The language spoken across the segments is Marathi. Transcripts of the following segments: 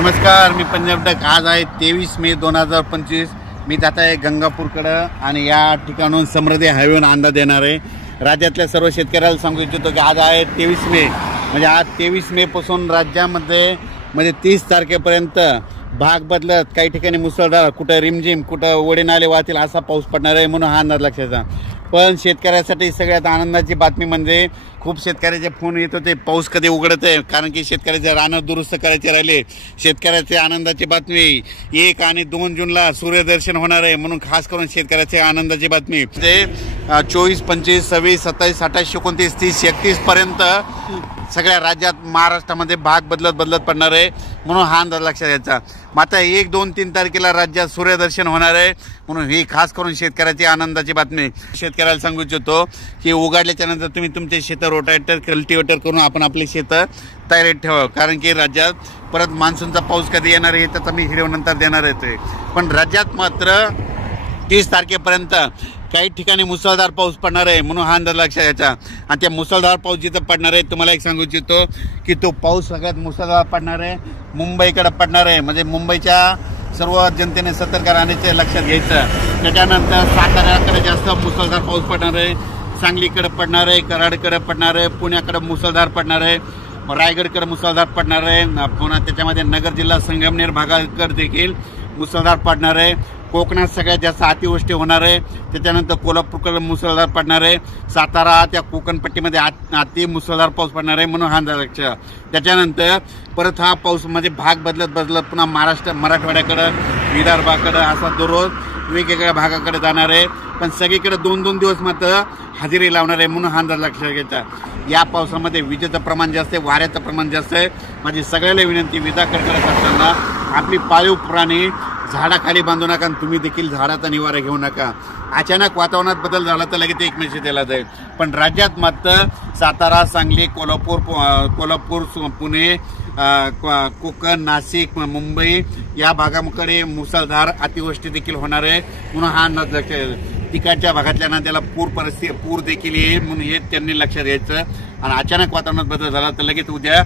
नमस्कार, मी पंजाब डक। आज आहे 23 मे 2025। मी जात आहे गंगापूरकडे आणि या ठिकाणून समृद्धी हायवेवर अंदाज देणार आहे। राज्यातल्या सर्व शेतकऱ्याला सांगू इच्छितो की आज आहे 23 मे, म्हणजे आज 23 मे पासून राज्यामध्ये म्हणजे 30 तारखेपर्यंत भाग बदलत, काही ठिकाणी मुसळधार, कुठं रिमझिम, कुठं ओढे नाले वाहतील असा पाऊस पडणार आहे, म्हणून हा अंदाज लक्षात। पण शेतकऱ्यासाठी सगळ्यात आनंदाची बातमी म्हणजे खूप शेतकऱ्याचे फोन येत होते पाऊस कधी उघडत आहे, कारण की शेतकऱ्याचे रानं दुरुस्त करायचे राहिले। शेतकऱ्याचे आनंदाची बातमी 1 आणि 2 जूनला सूर्यदर्शन होणार आहे, म्हणून खास करून शेतकऱ्याची आनंदाची बातमी म्हणजे 24, 25, 26, 27, 28, 29, 30, 31 पर्यंत सगळ्या राज्यात महाराष्ट्रामध्ये भाग बदलत पडणार आहे, म्हणून हा अंदाज लक्षात घ्यायचा। मात्र 1, 2, 3 तारखेला राज्यात सूर्यदर्शन होणार आहे, म्हणून ही खास करून शेतकऱ्याची आनंदाची बातमी। शेतकऱ्याला सांगू इच्छितो की उघडल्याच्या नंतर तुम्ही तुमचे शेत रोटावेटर, कल्टिवेटर करून आपण आपले शेत तयारीत ठेवा, कारण की राज्यात परत मान्सूनचा पाऊस कधी येणार आहे त्याचा मी व्हिडिओ नंतर देणार आहे। पण राज्यात मात्र 30 तारखेपर्यंत काही ठिकाणी मुसळधार पाऊस पडणार आहे, म्हणून हा अंदाज लक्षात घ्यायचा। आणि त्या मुसळधार पाऊस जिथं पडणार आहे तुम्हाला एक सांगू इच्छितो की तो पाऊस सगळ्यात मुसळधार पडणार आहे मुंबईकडे पडणार आहे, म्हणजे मुंबईच्या सर्व जनतेने सतर्क राहण्याचे लक्षात घ्यायचं। त्याच्यानंतर साताऱ्याकडे जास्त मुसळधार पाऊस पडणार आहे, सांगलीकडे पडणार आहे, कराडकडे पडणार आहे, पुण्याकडे मुसळधार पडणार आहे, रायगडकडे मुसळधार पडणार आहे, पुन्हा त्याच्यामध्ये नगर जिल्हा संगमनेर भागाकडे देखील मुसळधार पडणार आहे। कोकणात सगळ्यात जास्त अतिवृष्टी होणार आहे, त्याच्यानंतर कोल्हापूरकडे मुसळधार पडणार आहे, सातारा त्या कोकणपट्टीमध्ये अति मुसळधार पाऊस पडणार आहे, म्हणून हा अंदाज लक्षात। त्याच्यानंतर परत हा पाऊस म्हणजे भाग बदलत पुन्हा मराठवाड्याकडे, विदर्भाकडे असा दररोज वेगवेगळ्या भागाकडे जाणार आहे, पण सगळीकडे 2-2 दिवस मात्र हजेरी लावणार आहे, म्हणून हा अंदाज लक्षात घ्यायचा। या पावसामध्ये विजेचं प्रमाण जास्त आहे, वाऱ्याचं प्रमाण जास्त आहे। माझी सगळ्याला विनंती, विजा करत असताना आपली पाळीव प्राणी झाडाखाली बांधू नका, तुम्ही देखील झाडाचा निवारा घेऊ नका। अचानक वातावरणात बदल झाला तर लगेच एक मेसेज दिला जाईल, पण राज्यात मात्र सातारा, सांगली, कोल्हापूर, पुणे, कोकण, नाशिक, मुंबई या भागाकडे मुसळधार अतिवृष्टी देखील होणार आहे, म्हणून हा अंदाज लक्षात। तिकडच्या भागातल्या त्याला पूर देखील येईल, म्हणून हे त्यांनी लक्षात घ्यायचं। आणि अचानक वातावरणात बदल झाला तर लगेच उद्या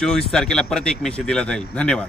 24 तारखेला परत एक मेसेज दिला जाईल। धन्यवाद।